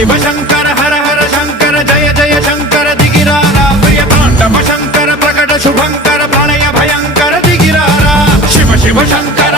शिव शंकर हर हर शंकर जय जय शंकर दिगिरारा प्रिय तांडव शंकर प्रकट शुभंकर प्रलय भयंकर दिगिरारा शिव शिव शंकर